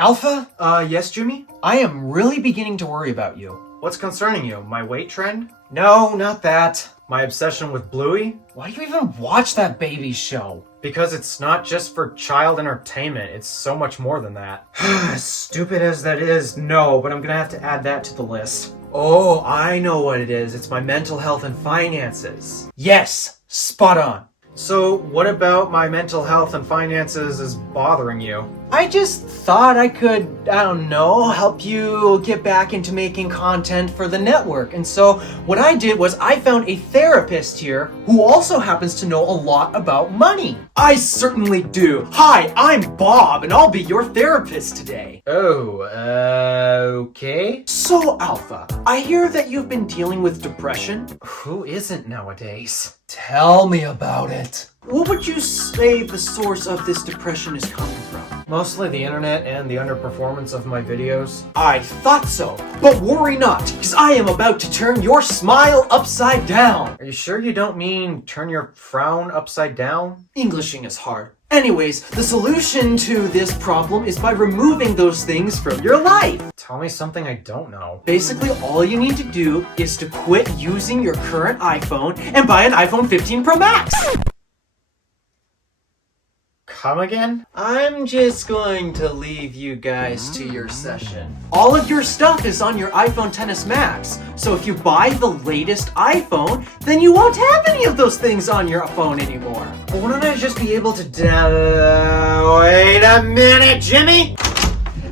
Alpha? Yes, Jimmy? I am really beginning to worry about you. What's concerning you? My weight trend? No, not that. My obsession with Bluey? Why do you even watch that baby show? Because it's not just for child entertainment, it's so much more than that. Stupid as that is, no, but I'm gonna have to add that to the list. Oh, I know what it is. It's my mental health and finances. Yes, spot on. So, what about my mental health and finances is bothering you? I just thought I could, help you get back into making content for the network. And so what I did was I found a therapist here who also happens to know a lot about money. I certainly do. Hi, I'm Bob, and I'll be your therapist today. Oh, okay. So, Alpha, I hear that you've been dealing with depression. Who isn't nowadays? Tell me about it. What would you say the source of this depression is coming from? Mostly the internet and the underperformance of my videos. I thought so, but worry not, because I am about to turn your smile upside down. Are you sure you don't mean turn your frown upside down? Englishing is hard. Anyways, the solution to this problem is by removing those things from your life. Tell me something I don't know. Basically, all you need to do is to quit using your current iPhone and buy an iPhone 15 Pro Max. Come again? I'm just going to leave you guys to your session. All of your stuff is on your iPhone XS Max, so if you buy the latest iPhone, then you won't have any of those things on your phone anymore. Well, wouldn't I just be able to wait a minute, Jimmy?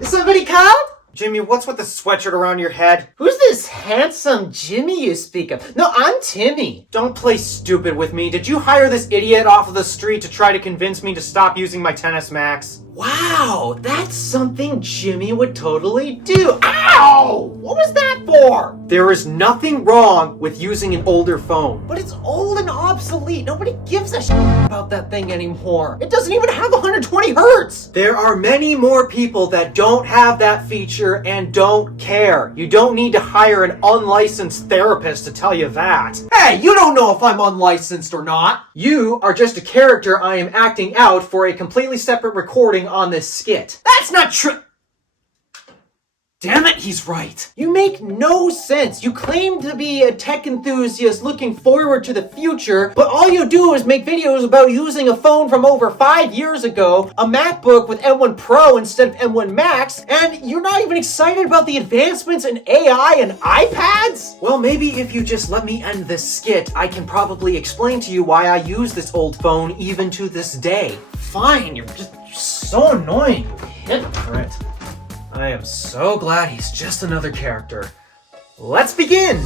Is somebody come? Jimmy, what's with the sweatshirt around your head? Who's this handsome Jimmy you speak of? No, I'm Timmy. Don't play stupid with me. Did you hire this idiot off of the street to try to convince me to stop using my XS Max? Wow, that's something Jimmy would totally do. Ow! What was that for? There is nothing wrong with using an older phone. But it's old and obsolete. Nobody gives a shit about that thing anymore. It doesn't even have 120 hertz. There are many more people that don't have that feature and don't care. You don't need to hire an unlicensed therapist to tell you that. Hey, you don't know if I'm unlicensed or not. You are just a character I am acting out for a completely separate recording on this skit. That's not true. Damn it, he's right. You make no sense. You claim to be a tech enthusiast looking forward to the future, but all you do is make videos about using a phone from over 5 years ago, a MacBook with M1 Pro instead of M1 Max, and you're not even excited about the advancements in AI and iPads? Well, maybe if you just let me end this skit, I can probably explain to you why I use this old phone even to this day. Fine, you're so annoying, you hypocrite. I am so glad he's just another character. Let's begin!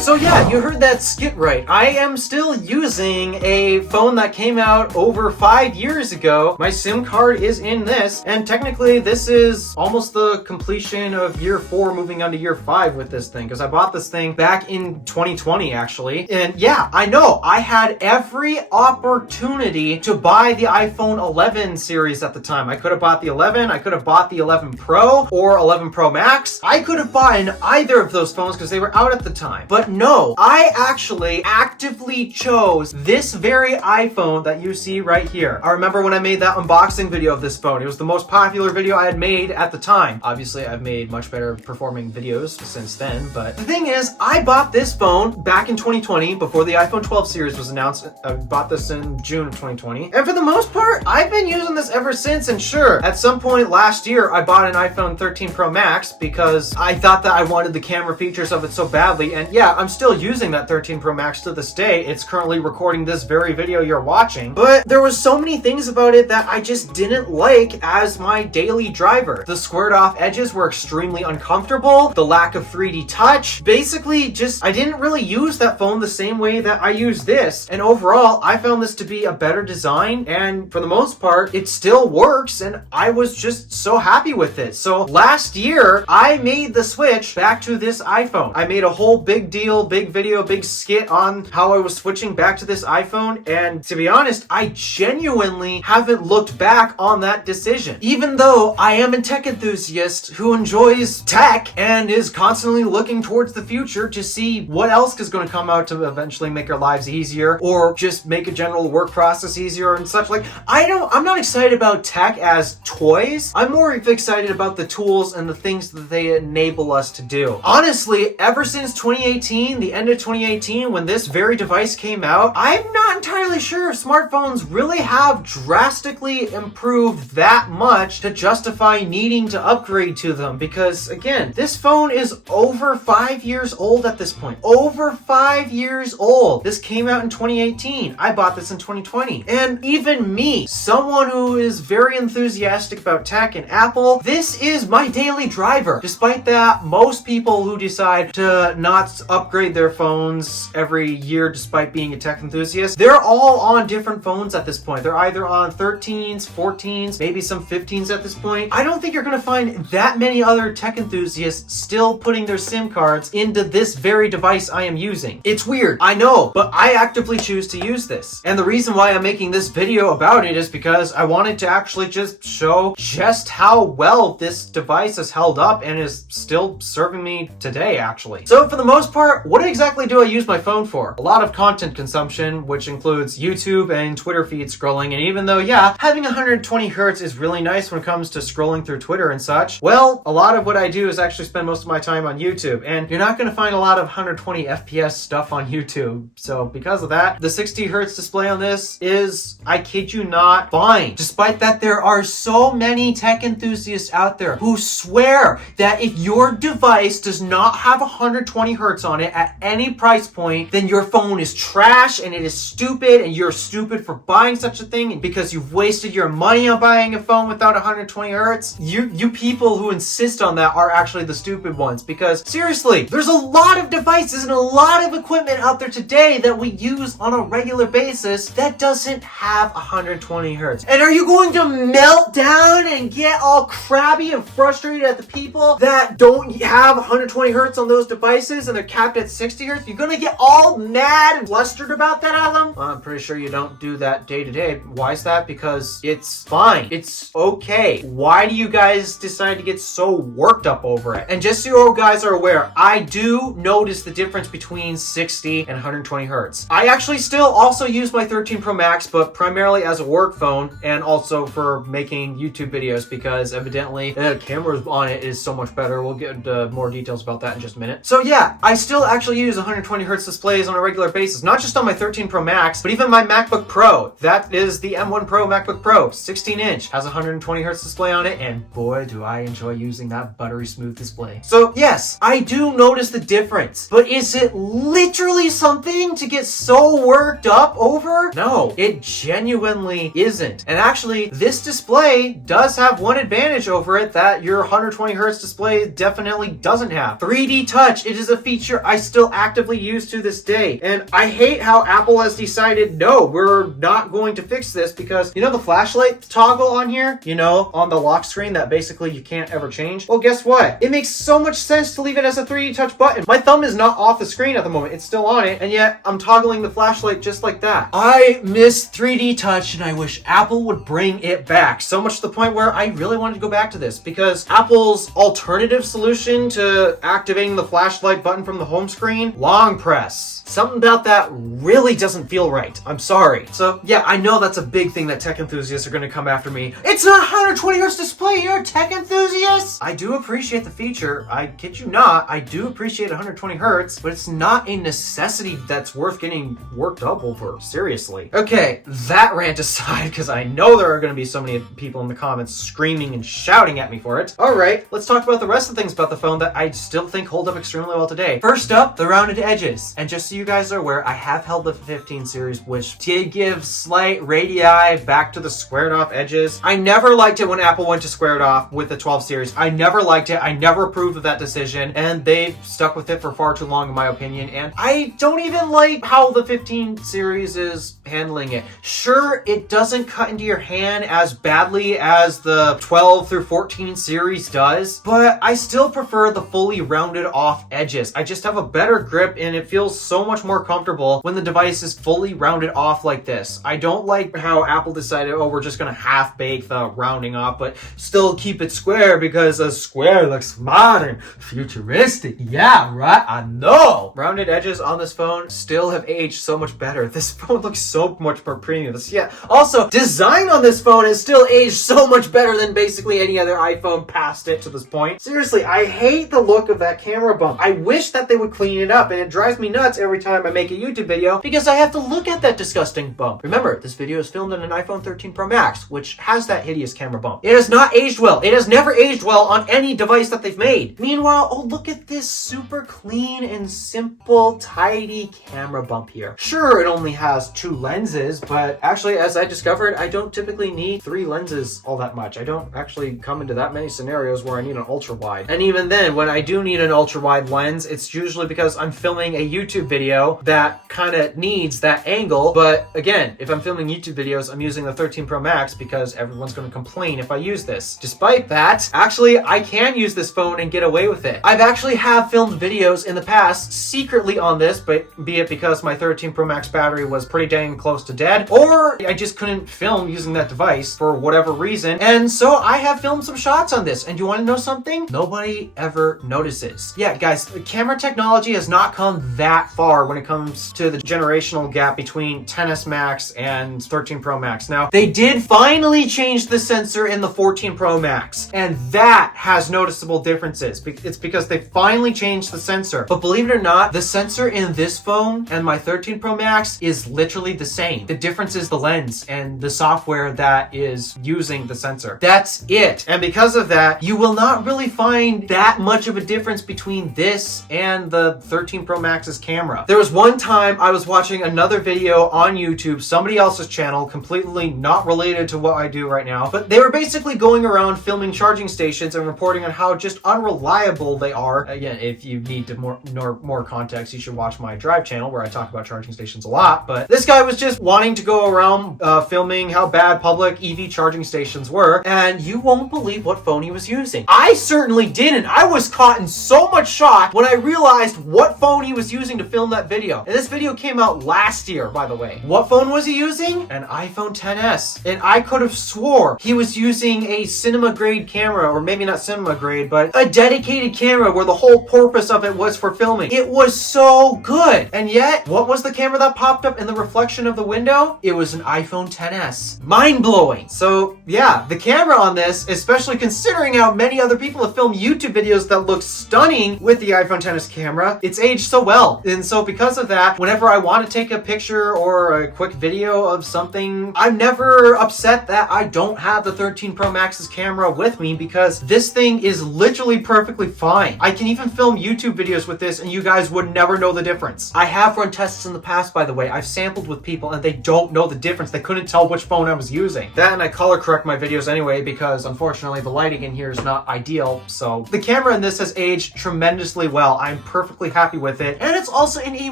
So yeah, you heard that skit right. I am still using a phone that came out over 5 years ago. My SIM card is in this, and technically this is almost the completion of year 4 moving on to year 5 with this thing, because I bought this thing back in 2020 actually. And yeah, I know, I had every opportunity to buy the iPhone 11 series at the time. I could have bought the 11, I could have bought the 11 Pro or 11 Pro Max. I could have bought either of those phones because they were out at the time. But no, I actually actively chose this very iPhone that you see right here. I remember when I made that unboxing video of this phone. It was the most popular video I had made at the time. Obviously, I've made much better performing videos since then, but the thing is, I bought this phone back in 2020 before the iPhone 12 series was announced. I bought this in June of 2020. And for the most part, I've been using this ever since, and sure, at some point last year, I bought an iPhone 13 Pro Max because I thought that I wanted the camera features of it so badly, and yeah, I'm still using that 13 Pro Max to this day. It's currently recording this very video you're watching, but there was so many things about it that I just didn't like as my daily driver. The squared off edges were extremely uncomfortable, the lack of 3D touch, basically just, I didn't really use that phone the same way that I use this, and overall, I found this to be a better design, and for the most part, it still works, and I was just so happy with it. So last year, I made the switch back to this iPhone. I made a whole big deal real big video, big skit on how I was switching back to this iPhone, and to be honest, I genuinely haven't looked back on that decision. Even though I am a tech enthusiast who enjoys tech and is constantly looking towards the future to see what else is going to come out to eventually make our lives easier or just make a general work process easier and such. Like, I'm not excited about tech as toys. I'm more excited about the tools and the things that they enable us to do. Honestly, ever since 2018, the end of 2018, when this very device came out, I'm not entirely sure if smartphones really have drastically improved that much to justify needing to upgrade to them, because again, this phone is over 5 years old at this point. Over 5 years old. This came out in 2018. I bought this in 2020. And even me, someone who is very enthusiastic about tech and Apple, this is my daily driver. Despite that, most people who decide to not upgrade their phones every year despite being a tech enthusiast, they're all on different phones at this point. They're either on 13s, 14s, maybe some 15s at this point. I don't think you're going to find that many other tech enthusiasts still putting their SIM cards into this very device I am using. It's weird, I know, but I actively choose to use this. And the reason why I'm making this video about it is because I wanted to actually just show just how well this device has held up and is still serving me today, actually. So for the most part, what exactly do I use my phone for? A lot of content consumption, which includes YouTube and Twitter feed scrolling. And even though, yeah, having 120 hertz is really nice when it comes to scrolling through Twitter and such, well, a lot of what I do is actually spend most of my time on YouTube. And you're not going to find a lot of 120 FPS stuff on YouTube. So because of that, the 60 hertz display on this is, I kid you not, fine. Despite that, there are so many tech enthusiasts out there who swear that if your device does not have 120 hertz on it at any price point, then your phone is trash and it is stupid and you're stupid for buying such a thing because you've wasted your money on buying a phone without 120 hertz. You people who insist on that are actually the stupid ones, because seriously, there's a lot of devices and a lot of equipment out there today that we use on a regular basis that doesn't have 120 hertz. And are you going to melt down and get all crabby and frustrated at the people that don't have 120 hertz on those devices and they're capped at 60 hertz? You're gonna get all mad and flustered about that, Alan? I'm pretty sure you don't do that day to day. Why is that? Because it's fine. It's okay. Why do you guys decide to get so worked up over it? And just so you guys are aware, I do notice the difference between 60 and 120 hertz. I actually still also use my 13 Pro Max, but primarily as a work phone and also for making YouTube videos, because evidently the camera on it is so much better. We'll get into more details about that in just a minute. So yeah, I still actually use 120 hertz displays on a regular basis, not just on my 13 Pro Max, but even my MacBook Pro. That is the M1 Pro MacBook Pro, 16 inch, has 120 hertz display on it, and boy, do I enjoy using that buttery smooth display. So yes, I do notice the difference, but is it literally something to get so worked up over? No, it genuinely isn't. And actually, this display does have one advantage over it that your 120 hertz display definitely doesn't have. 3D touch, it is a feature I still actively use to this day. And I hate how Apple has decided, no, we're not going to fix this, because you know the flashlight toggle on here, you know, on the lock screen that basically you can't ever change? Well, guess what? It makes so much sense to leave it as a 3D touch button. My thumb is not off the screen at the moment. It's still on it, and yet I'm toggling the flashlight just like that. I miss 3D touch, and I wish Apple would bring it back. So much to the point where I really wanted to go back to this, because Apple's alternative solution to activating the flashlight button from the home screen, long press. Something about that really doesn't feel right. I'm sorry. So yeah, I know that's a big thing that tech enthusiasts are going to come after me. It's not 120 hertz display, you're a tech enthusiast. I do appreciate the feature. I kid you not. I do appreciate 120 hertz, but it's not a necessity that's worth getting worked up over. Seriously. Okay, that rant aside, because I know there are going to be so many people in the comments screaming and shouting at me for it. All right, let's talk about the rest of the things about the phone that I still think hold up extremely well today. First up, the rounded edges. And just so you guys are aware, I have held the 15 series, which did give slight radii back to the squared off edges. I never liked it when Apple went to squared off with the 12 series. I never liked it. I never approved of that decision, and they've stuck with it for far too long in my opinion, and I don't even like how the 15 series is handling it. Sure, it doesn't cut into your hand as badly as the 12 through 14 series does, but I still prefer the fully rounded off edges. I just have a better grip and it feels so much more comfortable when the device is fully rounded off like this. I don't like how Apple decided, oh, we're just gonna half bake the rounding off, but still keep it square because a square looks modern, futuristic. Yeah, right? I know. Rounded edges on this phone still have aged so much better. This phone looks so much more premium. Yeah. Also, design on this phone has still aged so much better than basically any other iPhone past it to this point. Seriously, I hate the look of that camera bump. I wish that they would clean it up, and it drives me nuts every time I make a YouTube video because I have to look at that disgusting bump. Remember, this video is filmed on an iPhone 13 Pro Max, which has that hideous camera bump. It has not aged well. It has never aged well on any device that they've made. Meanwhile, oh, look at this super clean and simple, tidy camera bump here. Sure, it only has 2 lenses, but actually, as I discovered, I don't typically need 3 lenses all that much. I don't actually come into that many scenarios where I need an ultra wide. And even then, when I do need an ultra wide lens, it's usually because I'm filming a YouTube video that kind of needs that angle. But again, if I'm filming YouTube videos, I'm using the 13 Pro Max because everyone's going to complain if I use this. Despite that, actually, I can use this phone and get away with it. I've actually have filmed videos in the past secretly on this, but be it because my 13 Pro Max battery was pretty dang close to dead, or I just couldn't film using that device for whatever reason. And so I have filmed some shots on this. And do you want to know something? Nobody ever notices. Yeah, guys, camera technology has not come that far when it comes to the generational gap between 10s Max and 13 Pro Max. Now, they did finally change the sensor in the 14 Pro Max, and that has noticeable differences. It's because they finally changed the sensor. But believe it or not, the sensor in this phone and my 13 Pro Max is literally the same. The difference is the lens and the software that is using the sensor. That's it. And because of that, you will not really find that much of a difference between this and the 13 Pro Max's camera. There was one time I was watching another video on YouTube, somebody else's channel, completely not related to what I do right now, but they were basically going around filming charging stations and reporting on how just unreliable they are. Again, if you need to more context, you should watch my Drive channel where I talk about charging stations a lot. But this guy was just wanting to go around filming how bad public EV charging stations were, and you won't believe what phone he was using. I certainly didn't. I was caught in so much shock when I realized what phone he was using to film that video. And this video came out last year, by the way. What phone was he using? An iPhone XS. And I could have swore he was using a cinema grade camera, or maybe not cinema grade, but a dedicated camera where the whole purpose of it was for filming. It was so good. And yet, what was the camera that popped up in the reflection of the window? It was an iPhone XS. Mind-blowing. So yeah, the camera on this, especially considering how many other people have filmed YouTube videos that look stunning with the iPhone XS camera, it's aged so well. And so because of that, whenever I want to take a picture or a quick video of something, I'm never upset that I don't have the 13 Pro Max's camera with me because this thing is literally perfectly fine. I can even film YouTube videos with this and you guys would never know the difference. I have run tests in the past, by the way. I've sampled with people and they don't know the difference. They couldn't tell which phone I was using. That, and I color correct my videos anyway because unfortunately the lighting in here is not ideal. So the camera in this has aged tremendously well. I'm perfectly happy with it. And it's also in a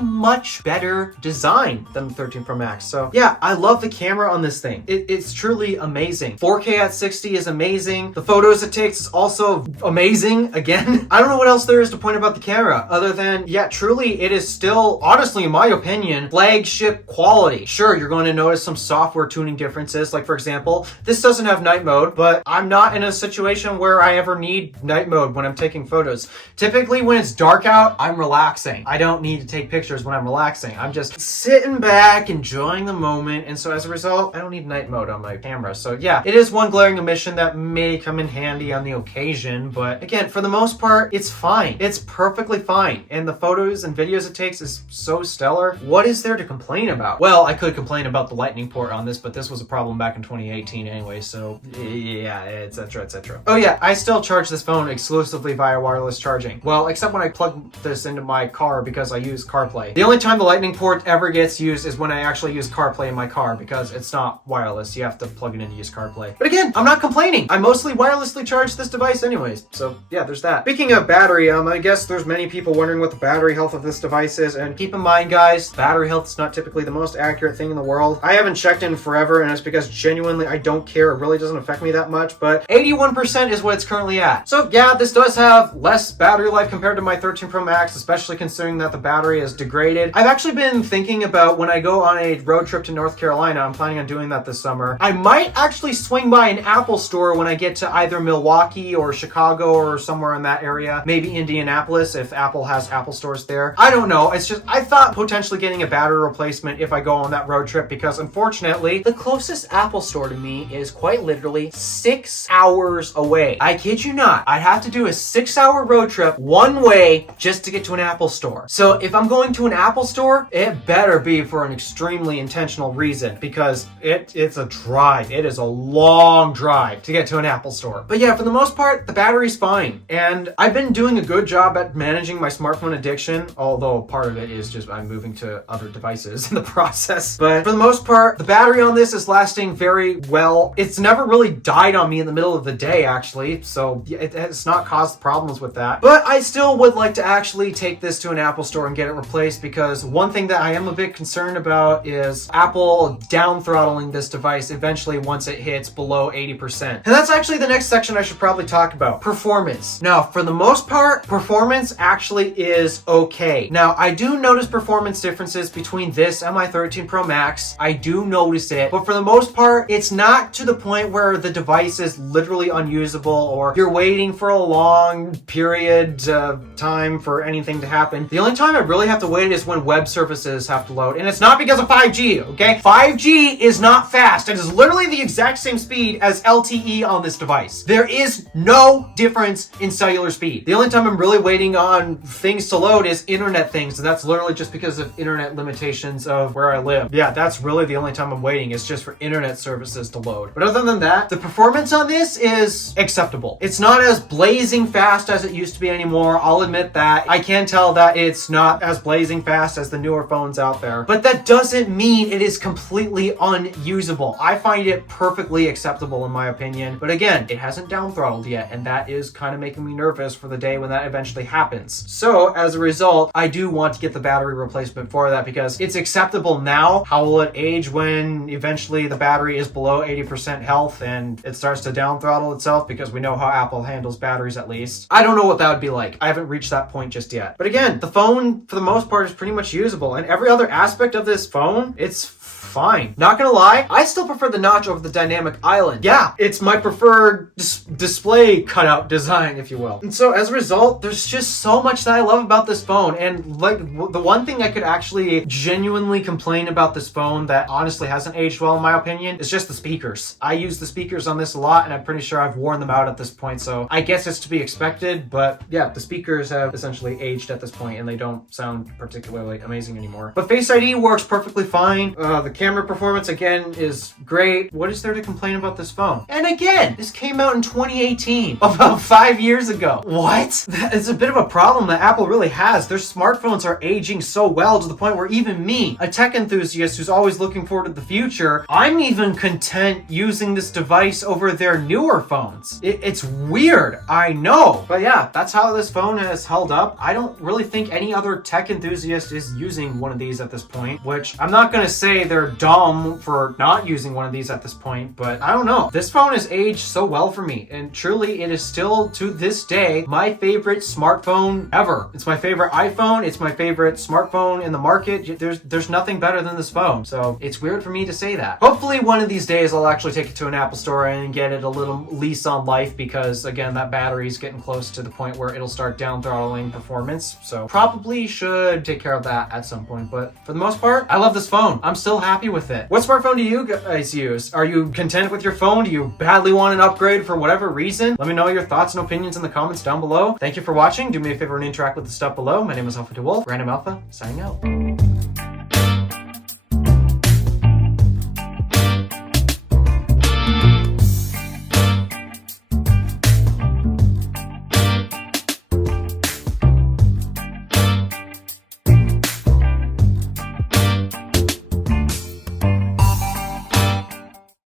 much better design than the 13 Pro Max. So yeah, I love the camera on this thing. It's truly amazing. 4K at 60 is amazing. The photos it takes is also amazing. Again, I don't know what else there is to point about the camera other than, yeah, truly it is still, honestly, in my opinion, flagship quality. Sure, you're going to notice some software tuning differences. Like for example, this doesn't have night mode, but I'm not in a situation where I ever need night mode when I'm taking photos. Typically when it's dark out, I'm relaxing. I don't need to take pictures when I'm relaxing. I'm just sitting back, enjoying the moment. And so as a result, I don't need night mode on my camera. So yeah, it is one glaring omission that may come in handy on the occasion. But again, for the most part, it's fine. It's perfectly fine. And the photos and videos it takes is so stellar. What is there to complain about? Well, I could complain about the lightning port on this, but this was a problem back in 2018 anyway. So yeah, etc, etc. Oh yeah, I still charge this phone exclusively via wireless charging. Well, except when I plug this into my car because I use CarPlay. The only time the lightning port ever gets used is when I actually use CarPlay in my car because it's not wireless. You have to plug it in to use CarPlay. But again, I'm not complaining. I mostly wirelessly charge this device anyways. So yeah, there's that. Speaking of battery, I guess there's many people wondering what the battery health of this device is. And keep in mind, guys, battery health is not typically the most accurate thing in the world. I haven't checked in forever, and it's because genuinely I don't care or it really doesn't affect me that much, but 81% is what it's currently at. So yeah, this does have less battery life compared to my 13 Pro Max, especially considering that the battery is degraded. I've actually been thinking about when I go on a road trip to North Carolina, I'm planning on doing that this summer, I might actually swing by an Apple store when I get to either Milwaukee or Chicago or somewhere in that area, maybe Indianapolis if Apple has Apple stores there. I don't know, it's just, I thought potentially getting a battery replacement if I go on that road trip, because unfortunately, The closest Apple store to me is quite literally 6 hours away. I kid you not, I'd have to do a 6-hour road trip one way just to get to an Apple store. So if I'm going to an Apple store, it better be for an extremely intentional reason, because it's a drive. It is a long drive to get to an Apple store. But yeah, for the most part, the battery's fine. And I've been doing a good job at managing my smartphone addiction, although part of it is just I'm moving to other devices in the process. But for the most part, the battery on this is lasting very well. It's never really died on me in the middle of the day, actually, so it has not caused problems with that. But I still would like to actually take this to an Apple store and get it replaced, because one thing that I am a bit concerned about is Apple down throttling this device eventually once it hits below 80%. And that's actually the next section I should probably talk about. Performance. Now, for the most part, performance actually is okay. Now, I do notice performance differences between this and my 13 Pro Max. I do notice it, but for the most part, it's not to the point where the device is literally unusable or you're waiting for a long period of time for anything to happen. The only time I really have to wait is when web services have to load, and it's not because of 5G, okay? 5G is not fast. It is literally the exact same speed as LTE on this device. There is no difference in cellular speed. The only time I'm really waiting on things to load is internet things, and that's literally just because of internet limitations of where I live. Yeah, that's really the only time I'm waiting. It's just for internet services to load. But other than that, the performance on this is acceptable. It's not as blazing fast as it used to be anymore. I'll admit that. I can tell that it's not as blazing fast as the newer phones out there. But that doesn't mean it is completely unusable. I find it perfectly acceptable in my opinion. But again, it hasn't down throttled yet, and that is kind of making me nervous for the day when that eventually happens. So as a result, I do want to get the battery replacement for that, because it's acceptable now. How will it age when eventually the battery is below 80% health and it starts to down throttle itself, because we know how Apple handles batteries at least. I don't know what that would be like. I haven't reached that point just yet. But again, the phone for the most part is pretty much usable, and every other aspect of this phone, it's fine. Not gonna lie, I still prefer the notch over the dynamic island. Yeah, it's my preferred display cutout design, if you will. And so as a result, there's just so much that I love about this phone. And like the one thing I could actually genuinely complain about this phone that honestly hasn't aged well in my opinion is just the speakers. I use the speakers on this a lot, and I'm pretty sure I've worn them out at this point, so I guess it's to be expected. But yeah, the speakers have essentially aged at this point, and they don't sound particularly amazing anymore. But Face ID works perfectly fine. The camera performance again is great. What is there to complain about this phone? And again, this came out in 2018, about 5 years ago. What? That is a bit of a problem that Apple really has. Their smartphones are aging so well to the point where even me, a tech enthusiast who's always looking forward to the future, I'm even content using this device over their newer phones. It's weird, I know. But yeah, that's how this phone has held up. I don't really think any other tech enthusiast is using one of these at this point, which I'm not gonna say they're dumb for not using one of these at this point, but I don't know. This phone has aged so well for me, and truly it is still to this day my favorite smartphone ever. It's my favorite iPhone, it's my favorite smartphone in the market. There's nothing better than this phone, so it's weird for me to say that. Hopefully one of these days I'll actually take it to an Apple store and get it a little lease on life, because again, that battery is getting close to the point where it'll start down throttling performance, so probably should take care of that at some point. But for the most part, I love this phone. I'm still happy with it. What smartphone do you guys use? Are you content with your phone? Do you badly want an upgrade for whatever reason? Let me know your thoughts and opinions in the comments down below. Thank you for watching. Do me a favor and interact with the stuff below. My name is DeWolf, Random Alpha, signing out.